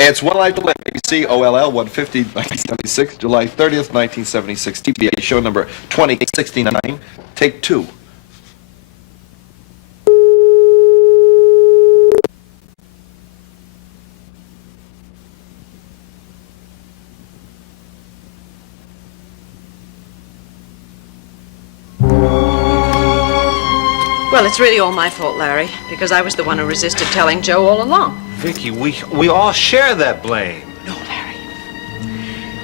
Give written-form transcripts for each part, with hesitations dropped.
It's One Life to Live, ABC, OLL, 150, 1976, July 30th, 1976, TBA, show number 2069, take 2. Well, it's really all my fault, Larry, because I was the one who resisted telling Joe all along. Vicky, we all share that blame. No, Larry.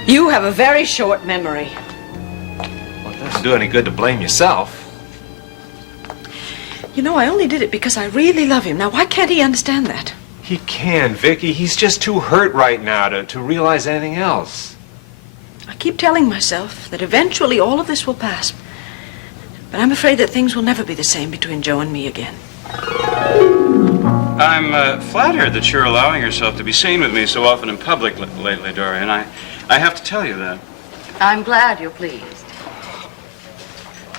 You have a very short memory. Well, it doesn't do any good to blame yourself. You know, I only did it because I really love him. Now, why can't he understand that? He can, Vicky. He's just too hurt right now to realize anything else. I keep telling myself that eventually all of this will pass. But I'm afraid that things will never be the same between Joe and me again. I'm flattered that you're allowing yourself to be seen with me so often in public lately, Dorian. I have to tell you that. I'm glad you're pleased.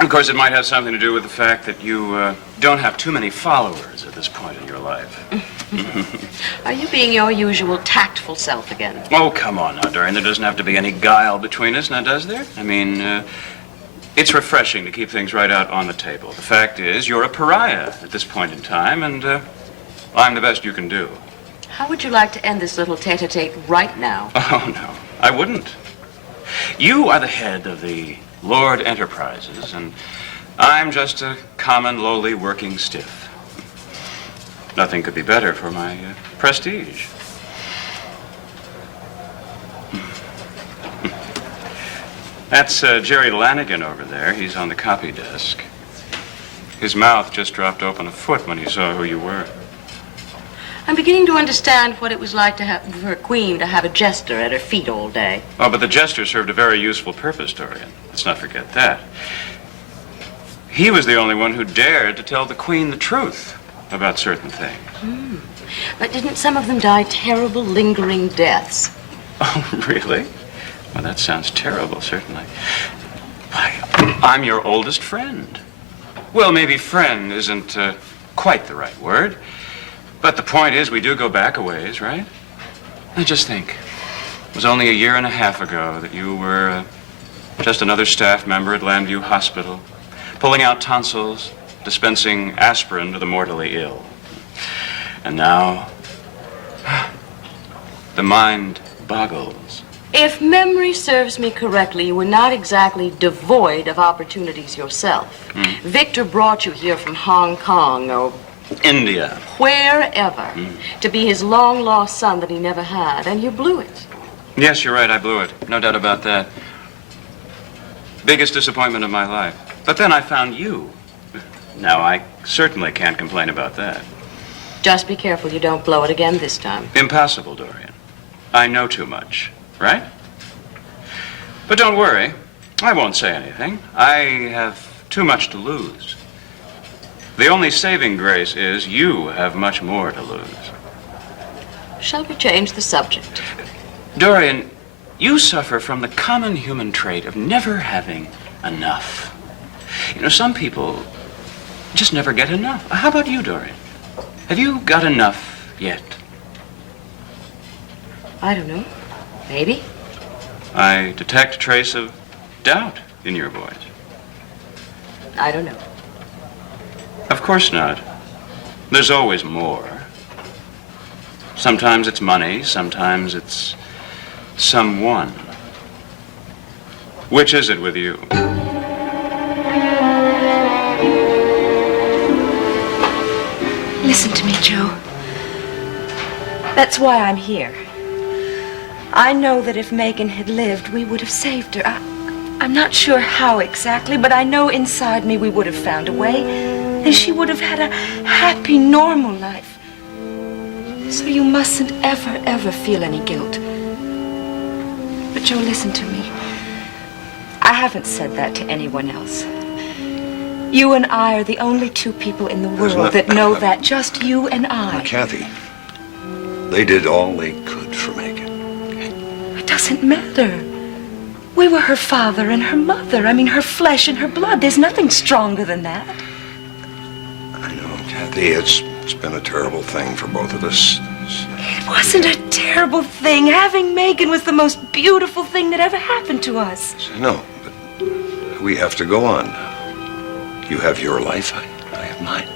Of course, it might have something to do with the fact that you don't have too many followers at this point in your life. Are you being your usual tactful self again? Oh, come on now, Dorian. There doesn't have to be any guile between us, now does there? I mean, it's refreshing to keep things right out on the table. The fact is, you're a pariah at this point in time, and I'm the best you can do. How would you like to end this little tete-a-tete right now? Oh, no, I wouldn't. You are the head of the Lord Enterprises, and I'm just a common, lowly working stiff. Nothing could be better for my prestige. That's Jerry Lanigan over there. He's on the copy desk. His mouth just dropped open a foot when he saw who you were. I'm beginning to understand what it was like for a queen to have a jester at her feet all day. Oh, but the jester served a very useful purpose, Dorian. Let's not forget that. He was the only one who dared to tell the queen the truth about certain things. But didn't some of them die terrible, lingering deaths? Oh, really? Well, that sounds terrible, certainly. Why, I'm your oldest friend. Well, maybe friend isn't quite the right word. But the point is, we do go back a ways, right? Now, just think. It was only a year and a half ago that you were just another staff member at Llanview Hospital, pulling out tonsils, dispensing aspirin to the mortally ill. And now, the mind boggles. If memory serves me correctly, you were not exactly devoid of opportunities yourself. Victor brought you here from Hong Kong or India. wherever to be his long-lost son that he never had, and you blew it. Yes, you're right, I blew it. No doubt about that. Biggest disappointment of my life. But then I found you. Now, I certainly can't complain about that. Just be careful you don't blow it again this time. Impossible, Dorian. I know too much, right? But don't worry. I won't say anything. I have too much to lose. The only saving grace is you have much more to lose. Shall we change the subject? Dorian, you suffer from the common human trait of never having enough. You know, some people just never get enough. How about you, Dorian? Have you got enough yet? I don't know. Maybe. I detect a trace of doubt in your voice. I don't know. Of course not. There's always more. Sometimes it's money, sometimes it's someone. Which is it with you? Listen to me, Joe. That's why I'm here. I know that if Megan had lived, we would have saved her. I'm not sure how exactly, but I know inside me we would have found a way, and she would have had a happy, normal life. So you mustn't ever, ever feel any guilt. But Joe, listen to me. I haven't said that to anyone else. You and I are the only two people in the world that know that, just you and I. Kathy, they did all they could for Megan. It doesn't matter. We were her father and her mother. I mean, her flesh and her blood. There's nothing stronger than that. I know, Kathy, it's been a terrible thing for both of us. It wasn't a terrible thing. Having Megan was the most beautiful thing that ever happened to us. No, but we have to go on. You have your life, I have mine.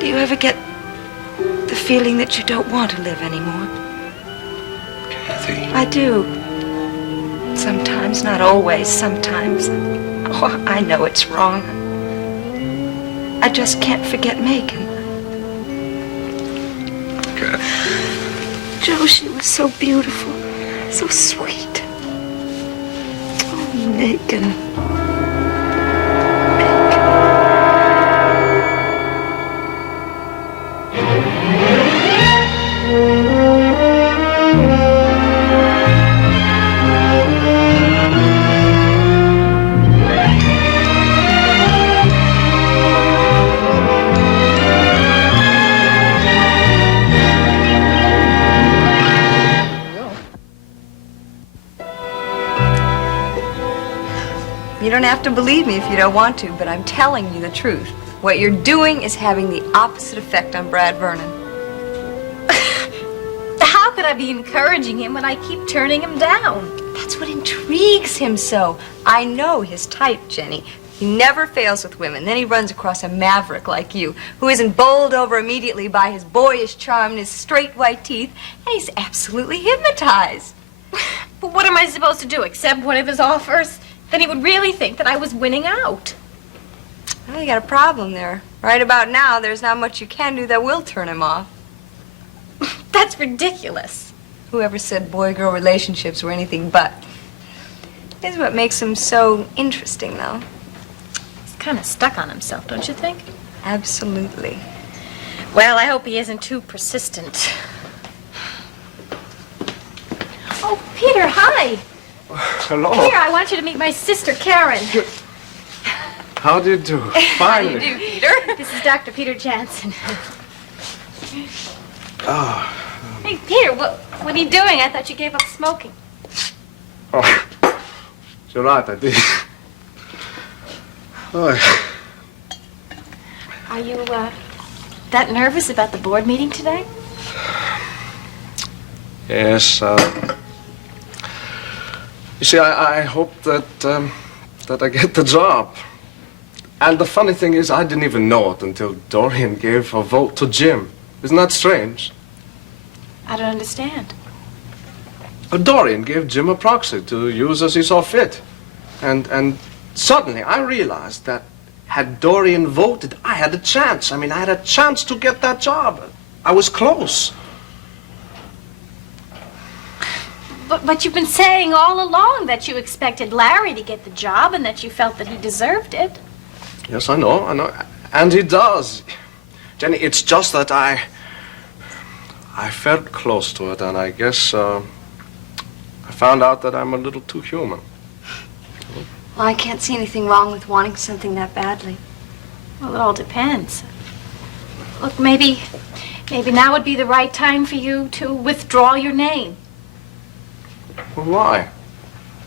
Do you ever get the feeling that you don't want to live anymore? Kathy. I do. Sometimes, not always, sometimes. Oh, I know it's wrong. I just can't forget Megan. Kathy. Joe, she was so beautiful, so sweet. Oh, Megan. You don't have to believe me if you don't want to, but I'm telling you the truth. What you're doing is having the opposite effect on Brad Vernon. How could I be encouraging him when I keep turning him down? That's what intrigues him so. I know his type, Jenny. He never fails with women. Then he runs across a maverick like you, who isn't bowled over immediately by his boyish charm and his straight white teeth, and he's absolutely hypnotized. But what am I supposed to do, accept one of his offers? Then he would really think that I was winning out. Well, you got a problem there. Right about now, there's not much you can do that will turn him off. That's ridiculous. Whoever said boy-girl relationships were anything but. Here's what makes him so interesting, though. He's kind of stuck on himself, don't you think? Absolutely. Well, I hope he isn't too persistent. Oh, Peter, hi. Hello. Here, I want you to meet my sister, Karen. How do you do? Finally. How do you do, Peter? This is Dr. Peter Jansen. Ah. Hey, Peter, what are you doing? I thought you gave up smoking. Oh, you're right, I did. Oh. Are you, that nervous about the board meeting today? Yes, you see, I hope that, that I get the job. And the funny thing is, I didn't even know it until Dorian gave a vote to Jim. Isn't that strange? I don't understand. Dorian gave Jim a proxy to use as he saw fit. And suddenly I realized that had Dorian voted, I had a chance. I mean, I had a chance to get that job. I was close. But you've been saying all along that you expected Larry to get the job and that you felt that he deserved it. Yes, I know. And he does. Jenny, it's just that I felt close to it, and I guess I found out that I'm a little too human. Well, I can't see anything wrong with wanting something that badly. Well, it all depends. Look, maybe now would be the right time for you to withdraw your name. Well, why?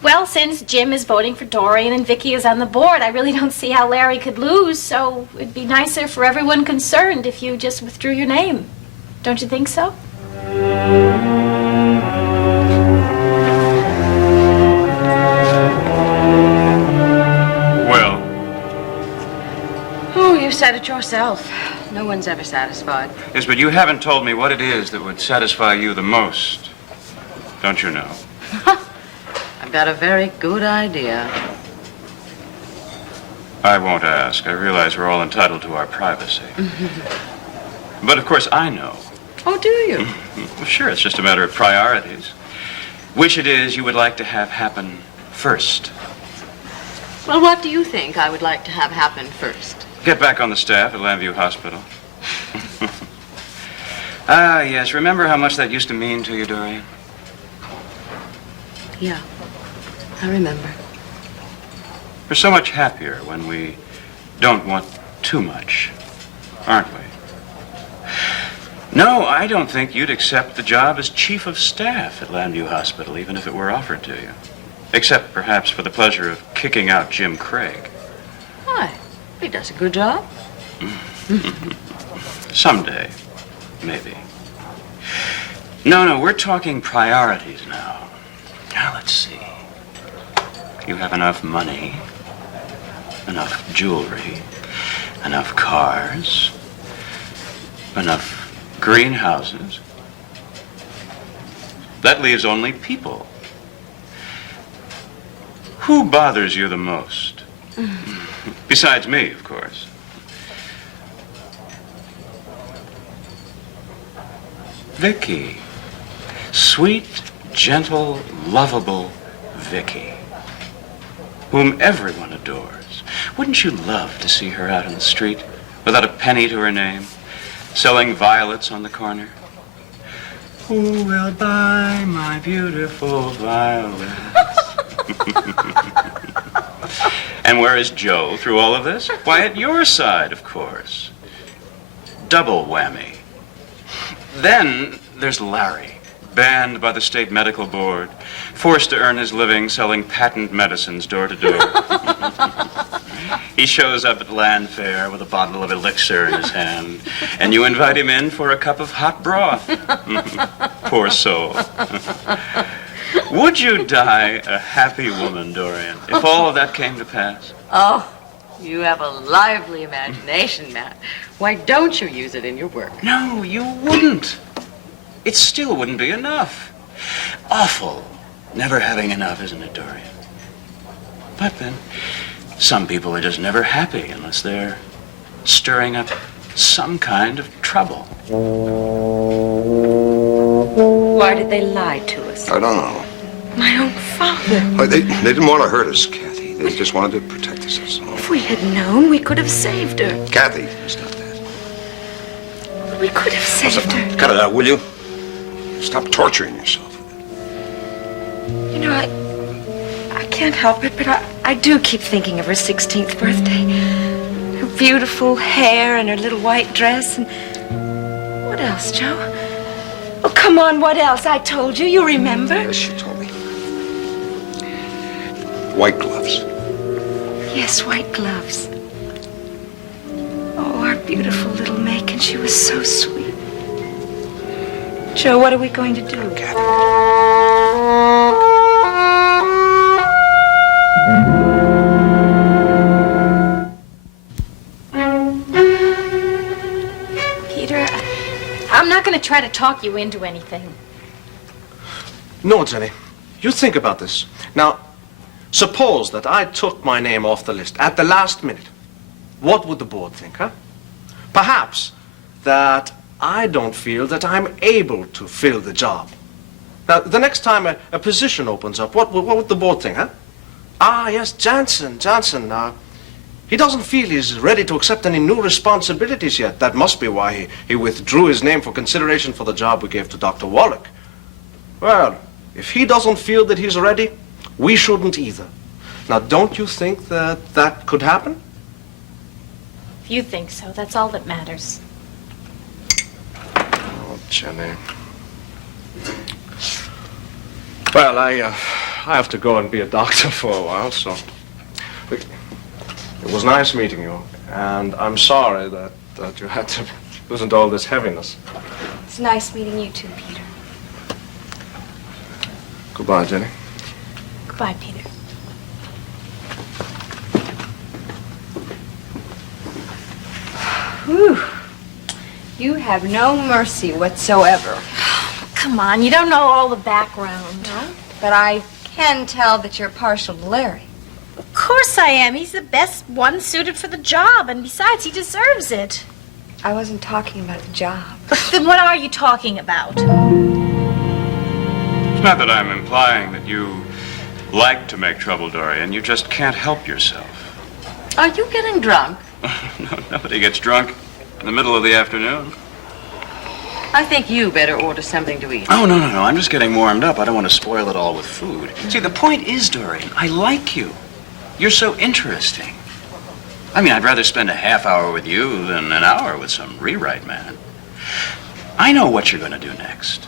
Well, since Jim is voting for Dorian and Vicky is on the board, I really don't see how Larry could lose, so it'd be nicer for everyone concerned if you just withdrew your name. Don't you think so? Well, Oh, you said it yourself. No one's ever satisfied. yes, but you haven't told me what it is that would satisfy you the most. Don't you know? I've got a very good idea. I won't ask. I realize we're all entitled to our privacy. But of course I know. Oh, do you? Well, sure, it's just a matter of priorities. Which it is you would like to have happen first. Well, what do you think I would like to have happen first? Get back on the staff at Lambview Hospital. Ah, yes. Remember how much that used to mean to you, Dorian? Yeah, I remember. We're so much happier when we don't want too much, aren't we? No, I don't think you'd accept the job as chief of staff at Lambview Hospital, even if it were offered to you. Except, perhaps, for the pleasure of kicking out Jim Craig. Why? He does a good job. Someday. maybe. No, we're talking priorities now. Now, let's see. You have enough money, enough jewelry, enough cars, enough greenhouses. That leaves only people. Who bothers you the most? Besides me, of course. Vicky. Sweet, gentle, lovable Vicky, whom everyone adores. Wouldn't you love to see her out in the street without a penny to her name, selling violets on the corner? Who will buy my beautiful violets? And where is Joe through all of this? Why, at your side, of course. Double whammy. Then there's Larry, banned by the state medical board, forced to earn his living selling patent medicines door to door. He shows up at land fair with a bottle of elixir in his hand, and you invite him in for a cup of hot broth. Poor soul. Would you die a happy woman, Dorian, if all of that came to pass? Oh, you have a lively imagination, Matt. Why don't you use it in your work? No, you wouldn't. It still wouldn't be enough. Awful never having enough, isn't it, Dorian? But then, some people are just never happy unless they're stirring up some kind of trouble. Why did they lie to us? I don't know. My own father. They didn't want to hurt us, Kathy. They just wanted to protect us, that's all. If we had known, we could have saved her. Kathy, stop that. We could have saved her. Cut it out, will you? Stop torturing yourself. You know, I can't help it, but I do keep thinking of her 16th birthday. Her beautiful hair and her little white dress and... What else, Joe? Oh, come on, what else? I told you. You remember? Yes, she told me. White gloves. Yes, white gloves. Oh, our beautiful little Macon. She was so sweet. Joe, what are we going to do? Peter, I'm not going to try to talk you into anything. No, Jenny. You think about this. Now, suppose that I took my name off the list at the last minute. What would the board think, huh? Perhaps that I don't feel that I'm able to fill the job. Now, the next time a position opens up, what would the board think, huh? Ah, yes, Johnson. He doesn't feel he's ready to accept any new responsibilities yet. That must be why he withdrew his name for consideration for the job we gave to Dr. Wallach. Well, if he doesn't feel that he's ready, we shouldn't either. Now, don't you think that that could happen? If you think so, that's all that matters. Oh, Jenny. Well, I have to go and be a doctor for a while, so... It was nice meeting you, and I'm sorry that you had to listen to all this heaviness. It's nice meeting you too, Peter. Goodbye, Jenny. Goodbye, Peter. Whew. You have no mercy whatsoever. Come on, you don't know all the background. No? But I can tell that you're partial to Larry. Of course I am. He's the best one suited for the job, and besides, he deserves it. I wasn't talking about the job. Then what are you talking about? It's not that I'm implying that you like to make trouble, Dorian. You just can't help yourself. Are you getting drunk? No, nobody gets drunk in the middle of the afternoon. I think you better order something to eat. Oh, no. I'm just getting warmed up. I don't want to spoil it all with food. See, the point is, Dorian, I like you. You're so interesting. I mean, I'd rather spend a half hour with you than an hour with some rewrite man. I know what you're going to do next,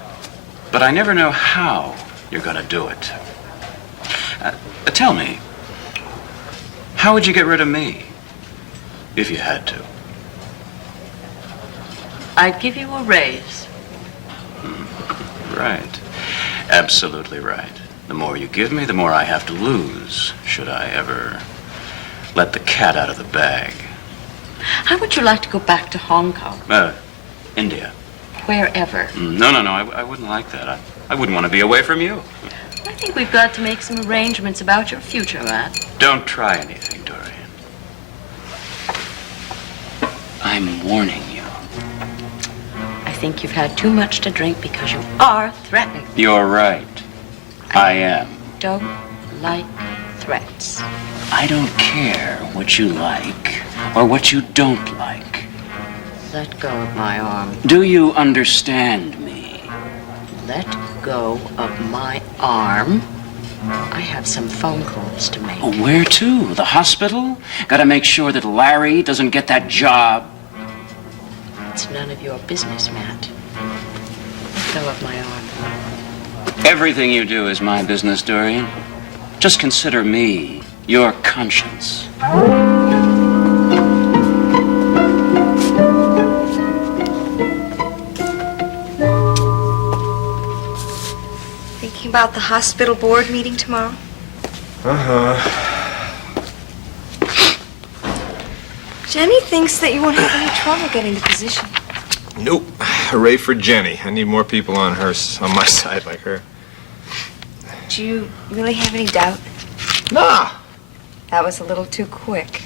but I never know how you're going to do it. Tell me, how would you get rid of me if you had to? I'd give you a raise. Right. Absolutely right. The more you give me, the more I have to lose, should I ever let the cat out of the bag. How would you like to go back to Hong Kong? India. Wherever. No, I wouldn't like that. I wouldn't want to be away from you. I think we've got to make some arrangements about your future, Matt. Don't try anything, Dorian. I'm warning you. I think you've had too much to drink because you are threatening. You're right. I am. Don't like threats. I don't care what you like or what you don't like. Let go of my arm. Do you understand me? Let go of my arm. I have some phone calls to make. Oh, where to? The hospital? Gotta make sure that Larry doesn't get that job. It's none of your business, Matt. Let go of my arm. Everything you do is my business, Dorian. Just consider me your conscience. Thinking about the hospital board meeting tomorrow? Jenny thinks that you won't have any trouble getting the position. Nope. Hooray for Jenny. I need more people on my side like her. Do you really have any doubt? Nah. That was a little too quick.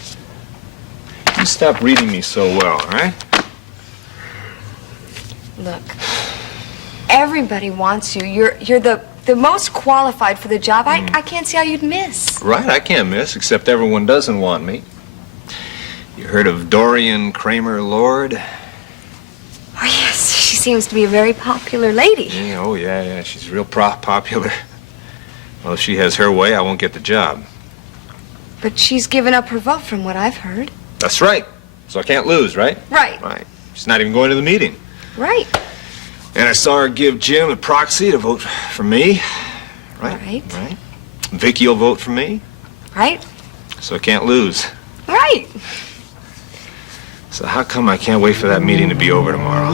You stop reading me so well, all right? Look, everybody wants you. You're the most qualified for the job. I can't see how you'd miss. Right, I can't miss, except everyone doesn't want me. You heard of Dorian Kramer Lord? Oh, yes. She seems to be a very popular lady. Yeah, oh, yeah. She's real popular. Well, if she has her way, I won't get the job. But she's given up her vote from what I've heard. That's right. So I can't lose, right? Right. Right. She's not even going to the meeting. Right. And I saw her give Jim a proxy to vote for me. Right? Right. Vicky will vote for me. Right. So I can't lose. Right. So how come I can't wait for that meeting to be over tomorrow?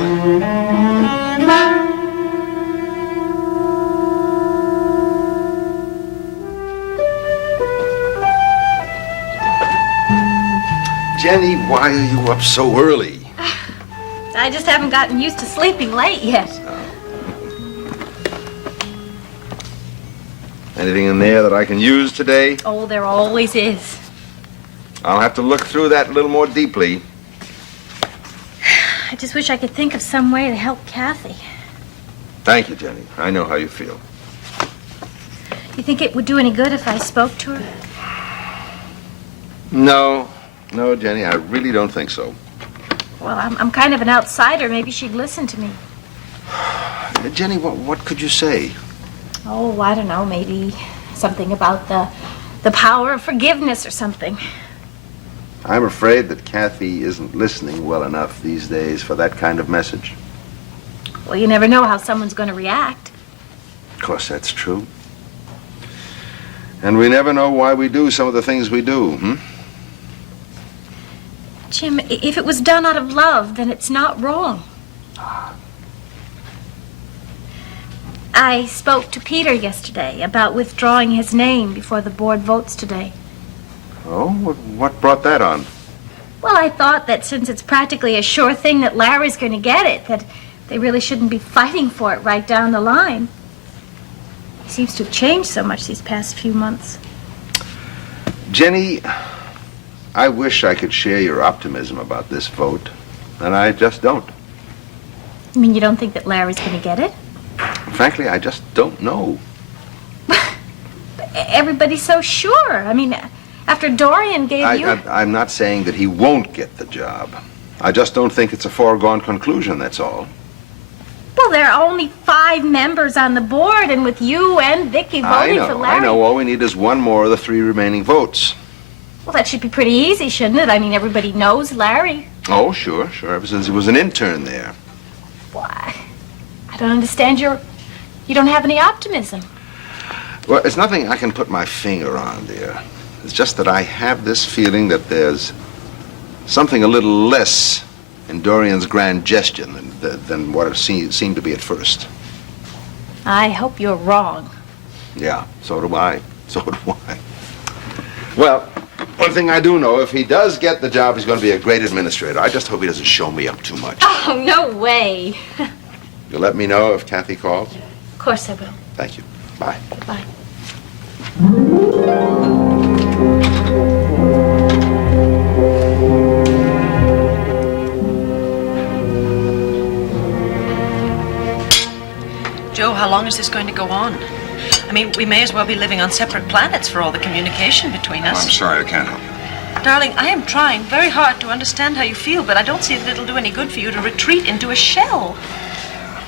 Jenny, why are you up so early? I just haven't gotten used to sleeping late yet. Anything in there that I can use today? Oh, there always is. I'll have to look through that a little more deeply. I just wish I could think of some way to help Kathy. Thank you, Jenny. I know how you feel. You think it would do any good if I spoke to her? No, Jenny, I really don't think so. Well, I'm kind of an outsider. Maybe she'd listen to me. Jenny, what could you say? Oh, I don't know. Maybe something about the power of forgiveness or something. I'm afraid that Kathy isn't listening well enough these days for that kind of message. Well, you never know how someone's going to react. Of course, that's true. And we never know why we do some of the things we do, Jim, if it was done out of love, then it's not wrong. I spoke to Peter yesterday about withdrawing his name before the board votes today. Oh, what brought that on? Well, I thought that since it's practically a sure thing that Larry's going to get it, that they really shouldn't be fighting for it right down the line. He seems to have changed so much these past few months. Jenny, I wish I could share your optimism about this vote, and I just don't. You mean you don't think that Larry's going to get it? Frankly, I just don't know. Everybody's so sure. I mean, after Dorian gave you... I'm not saying that he won't get the job. I just don't think it's a foregone conclusion, that's all. Well, there are only 5 members on the board, and with you and Vicky voting for Larry... I know. All we need is one more of the 3 remaining votes. Well, that should be pretty easy, shouldn't it? I mean, everybody knows Larry. Oh, sure. Ever since he was an intern there. Why? I don't understand you don't have any optimism. Well, it's nothing I can put my finger on, dear. It's just that I have this feeling that there's something a little less in Dorian's grand gesture than what it seemed to be at first. I hope you're wrong. Yeah, so do I. So do I. Well, one thing I do know, if he does get the job, he's going to be a great administrator. I just hope he doesn't show me up too much. Oh, no way. You'll let me know if Kathy calls? Of course I will. Thank you. Bye. Bye. Joe, how long is this going to go on? I mean, we may as well be living on separate planets for all the communication between us. I'm sorry, I can't help you. Darling, I am trying very hard to understand how you feel, but I don't see that it'll do any good for you to retreat into a shell.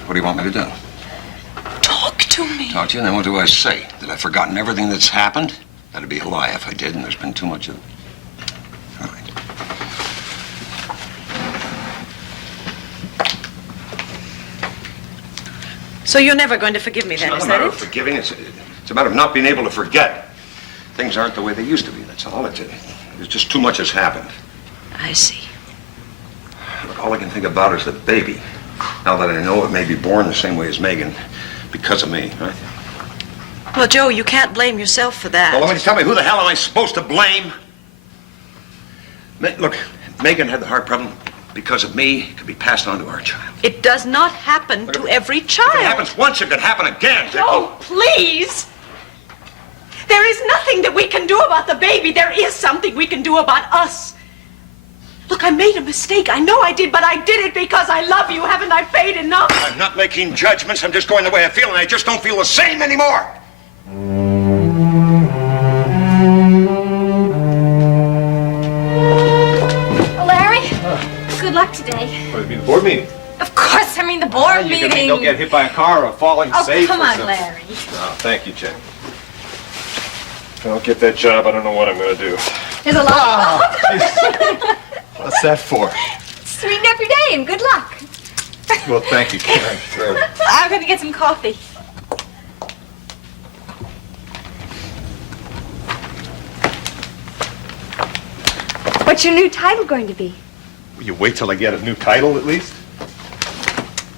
What do you want me to do? Talk to me. Talk to you, and then what do I say? That I've forgotten everything that's happened? That'd be a lie if I did, and there's been too much of it. All right. So you're never going to forgive me then, It's is not a that matter it? of forgiving. It's a matter of not being able to forget. Things aren't the way they used to be, that's all. There's just too much has happened. I see. Look, all I can think about is the baby. Now that I know it may be born the same way as Megan because of me, right? Well, Joe, you can't blame yourself for that. Well, let me tell me, who the hell am I supposed to blame? Look, Megan had the heart problem because of me. It could be passed on to our child. It does not happen to every child. If it happens once, it could happen again, Vicky. Oh, please! There is nothing that we can do about the baby. There is something we can do about us. Look, I made a mistake. I know I did, but I did it because I love you. Haven't I paid enough? I'm not making judgments. I'm just going the way I feel, and I just don't feel the same anymore. Larry, good luck today. What, you mean the board meeting? Of course, I mean the board You meeting. can don't get hit by a car or falling Oh, safe come or on, something. Larry. Oh, thank you, Jenny. If I don't get that job, I don't know what I'm going to do. There's a lot. What's that for? Sweeten up your day and good luck. Well, thank you, Karen. Sure. I'm going to get some coffee. What's your new title going to be? Will you wait till I get a new title, at least?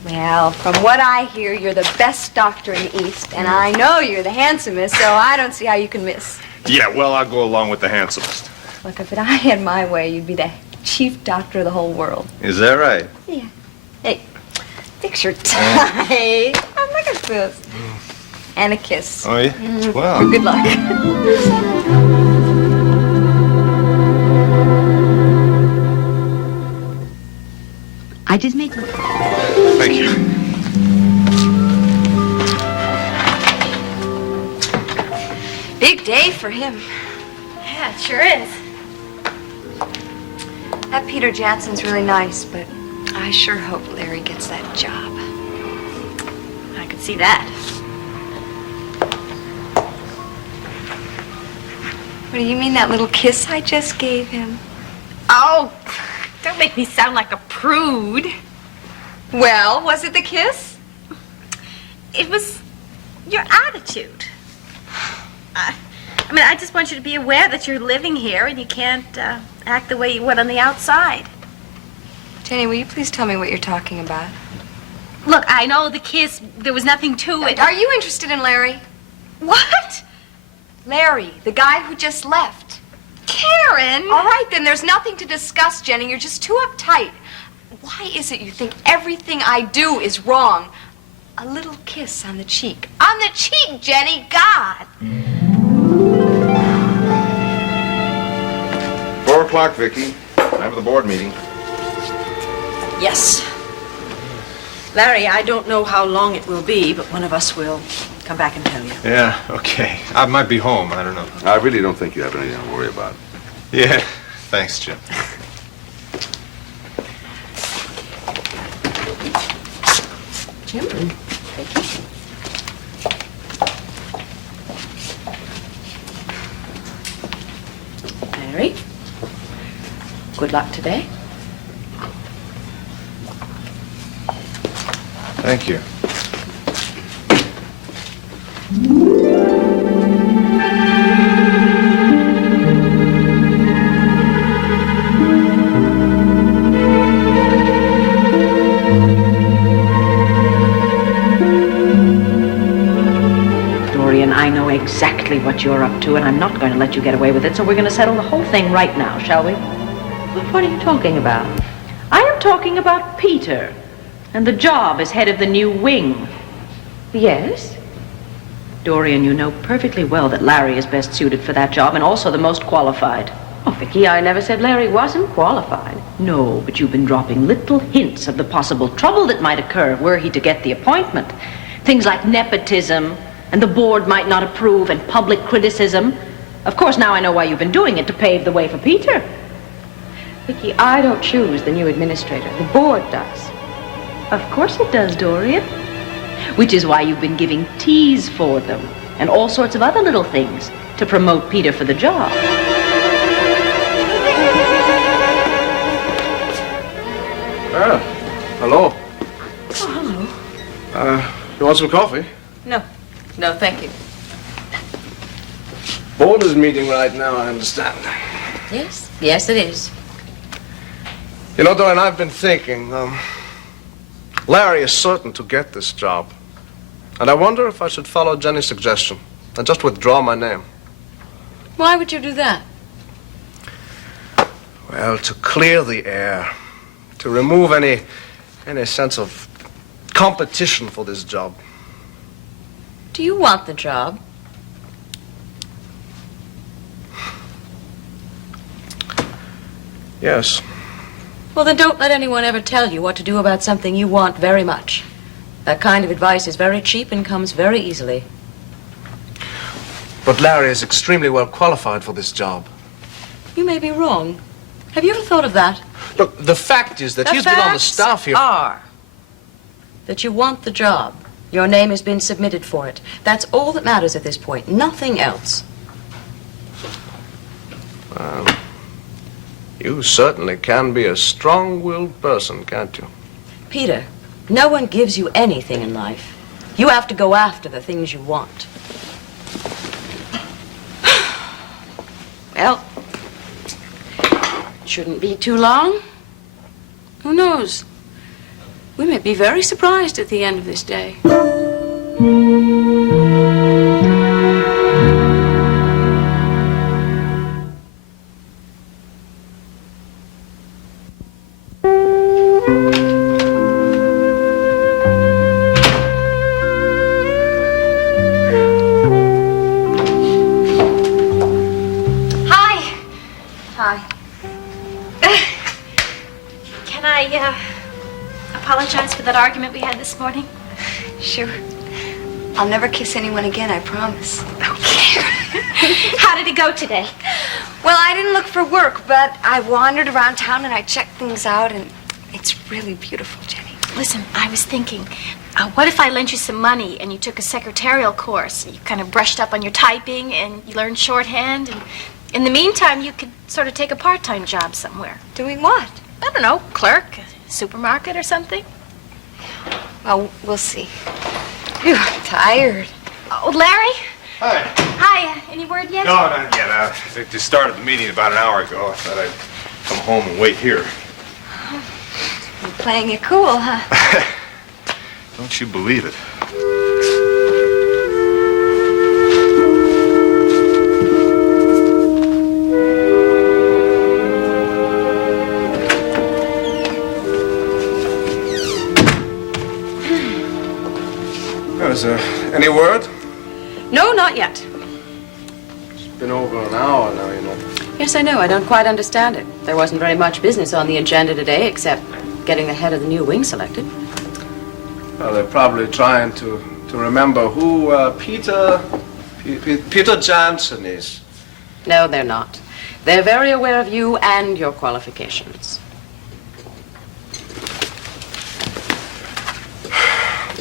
Well, from what I hear, you're the best doctor in the East, and I know you're the handsomest, so I don't see how you can miss. Yeah, well, I'll go along with the handsomest. Look, if I had my way, you'd be the chief doctor of the whole world. Is that right? Yeah. Hey, fix your tie. Oh, look at this. And a kiss. Oh, yeah? Well. Good luck. I just made them. Thank you. Big day for him. Yeah, it sure is. That Peter Jansen's really nice, but I sure hope Larry gets that job. I could see that. What do you mean, that little kiss I just gave him? Oh, don't make me sound like a prude. Well, was it the kiss? It was your attitude. I mean, I just want you to be aware that you're living here and you can't act the way you would on the outside. Jenny, will you please tell me what you're talking about? Look, I know the kiss, there was nothing to it. Are you interested in Larry? What? Larry, the guy who just left. Karen! All right, then there's nothing to discuss, Jenny. You're just too uptight. Why is it you think everything I do is wrong? A little kiss on the cheek. On the cheek, Jenny! God! 4 o'clock, Vicky. Time for the board meeting. Yes. Larry, I don't know how long it will be, but one of us will come back and tell you. Yeah, okay. I might be home. I don't know. I really don't think you have anything to worry about. Yeah. Thanks, Jim. Jim? Larry, good luck today. Thank you. exactly what you're up to, and I'm not going to let you get away with it, so we're going to settle the whole thing right now, shall we? What are you talking about? I am talking about Peter, and the job as head of the new wing. Yes? Dorian, you know perfectly well that Larry is best suited for that job, and also the most qualified. Oh, Vicky, I never said Larry wasn't qualified. No, but you've been dropping little hints of the possible trouble that might occur were he to get the appointment. Things like nepotism, and the board might not approve, and public criticism. Of course, now I know why you've been doing it, to pave the way for Peter. Vicky, I don't choose the new administrator. The board does. Of course it does, Dorian. Which is why you've been giving teas for them, and all sorts of other little things, to promote Peter for the job. Hello. Oh, hello. You want some coffee? No, thank you. Board is meeting right now, I understand. Yes, it is. You know, Dorian, I've been thinking, Larry is certain to get this job. And I wonder if I should follow Jenny's suggestion and just withdraw my name. Why would you do that? Well, to clear the air, to remove any sense of competition for this job. Do you want the job? Yes. Well, then don't let anyone ever tell you what to do about something you want very much. That kind of advice is very cheap and comes very easily. But Larry is extremely well qualified for this job. You may be wrong. Have you ever thought of that? Look, the fact is that he's been on the staff here. Are that you want the job. Your name has been submitted for it. That's all that matters at this point. Nothing else. You certainly can be a strong-willed person, can't you? Peter, no one gives you anything in life. You have to go after the things you want. Well, it shouldn't be too long. Who knows? We may be very surprised at the end of this day. Apologize for that argument we had this morning. Sure. I'll never kiss anyone again, I promise. Okay. How did it go today? Well, I didn't look for work, but I wandered around town and I checked things out, and it's really beautiful, Jenny. Listen, I was thinking, what if I lent you some money and you took a secretarial course? You kind of brushed up on your typing and you learned shorthand, and in the meantime, you could sort of take a part-time job somewhere. Doing what? I don't know, clerk, supermarket or something. Well, we'll see. Phew, I'm tired. Oh, Larry? Hi. Hi, any word yet? No, not yet. They just started the meeting about an hour ago. I thought I'd come home and wait here. You're playing it cool, huh? Don't you believe it? Is there any word? No, not yet. It's been over an hour now, you know. Yes, I know. I don't quite understand it. There wasn't very much business on the agenda today, except getting the head of the new wing selected. Well, they're probably trying to remember who Peter Johnson is. No, they're not. They're very aware of you and your qualifications.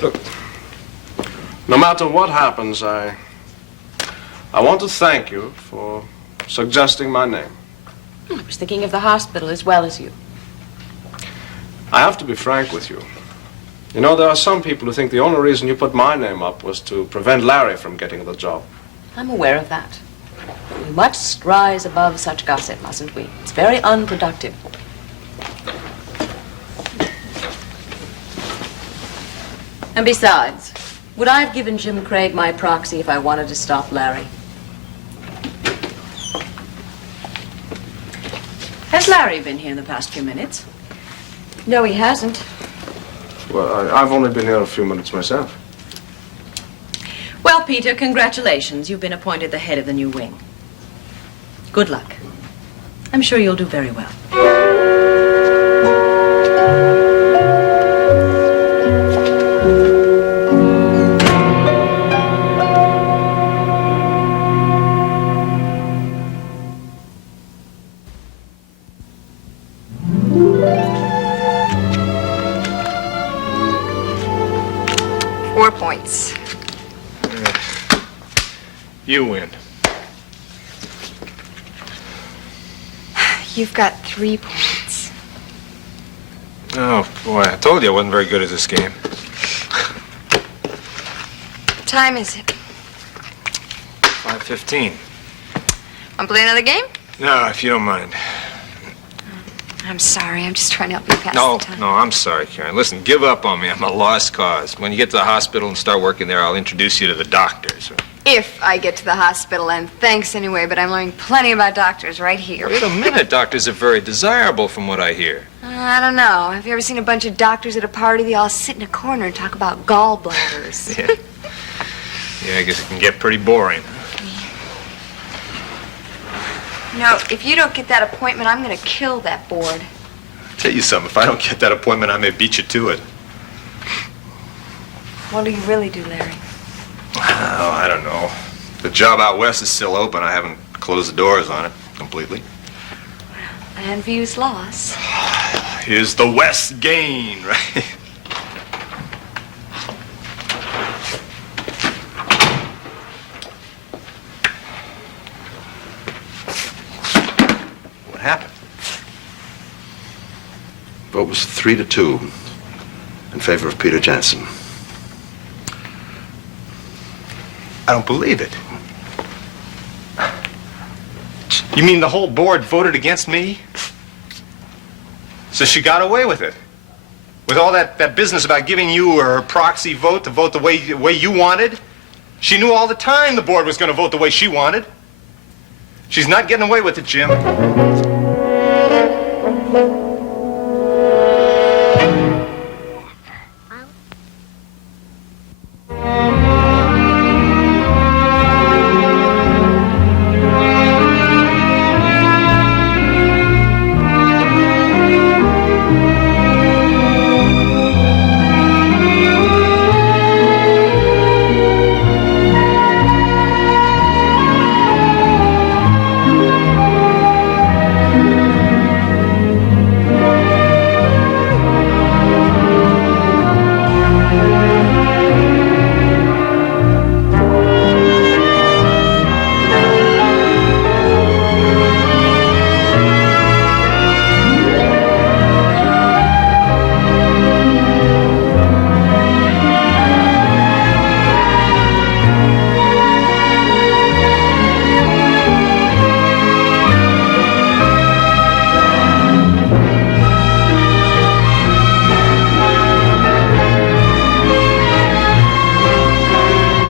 Look, no matter what happens, I want to thank you for suggesting my name. I was thinking of the hospital as well as you. I have to be frank with you. You know, there are some people who think the only reason you put my name up was to prevent Larry from getting the job. I'm aware of that. We must rise above such gossip, mustn't we? It's very unproductive. And besides, Would I have given Jim Craig my proxy if I wanted to stop Larry? Has Larry been here in the past few minutes? No, he hasn't. Well, I've only been here a few minutes myself. Well, Peter, congratulations. You've been appointed the head of the new wing. Good luck. I'm sure you'll do very well. 4 points. You win. You've got 3 points. Oh, boy, I told you I wasn't very good at this game. What time is it? 5:15. Want to play another game? No, if you don't mind. I'm sorry. I'm just trying to help you pass No, the time. no, I'm sorry, Karen. Listen, give up on me. I'm a lost cause. When you get to the hospital and start working there, I'll introduce you to the doctors. If I get to the hospital, and thanks anyway, but I'm learning plenty about doctors right here. Wait a minute. Doctors are very desirable from what I hear. I don't know. Have you ever seen a bunch of doctors at a party? They all sit in a corner and talk about gallbladders. Yeah. Yeah, I guess it can get pretty boring. No, if you don't get that appointment, I'm going to kill that board. I'll tell you something. If I don't get that appointment, I may beat you to it. What do you really do, Larry? Oh, I don't know. The job out west is still open. I haven't closed the doors on it completely. And views loss. Here's the West gain, right? What happened? Vote was 3-2 in favor of Peter Jansen. I don't believe it. You mean the whole board voted against me? So she got away with it? With all that business about giving you her proxy vote to vote the way you wanted? She knew all the time the board was going to vote the way she wanted. She's not getting away with it, Jim.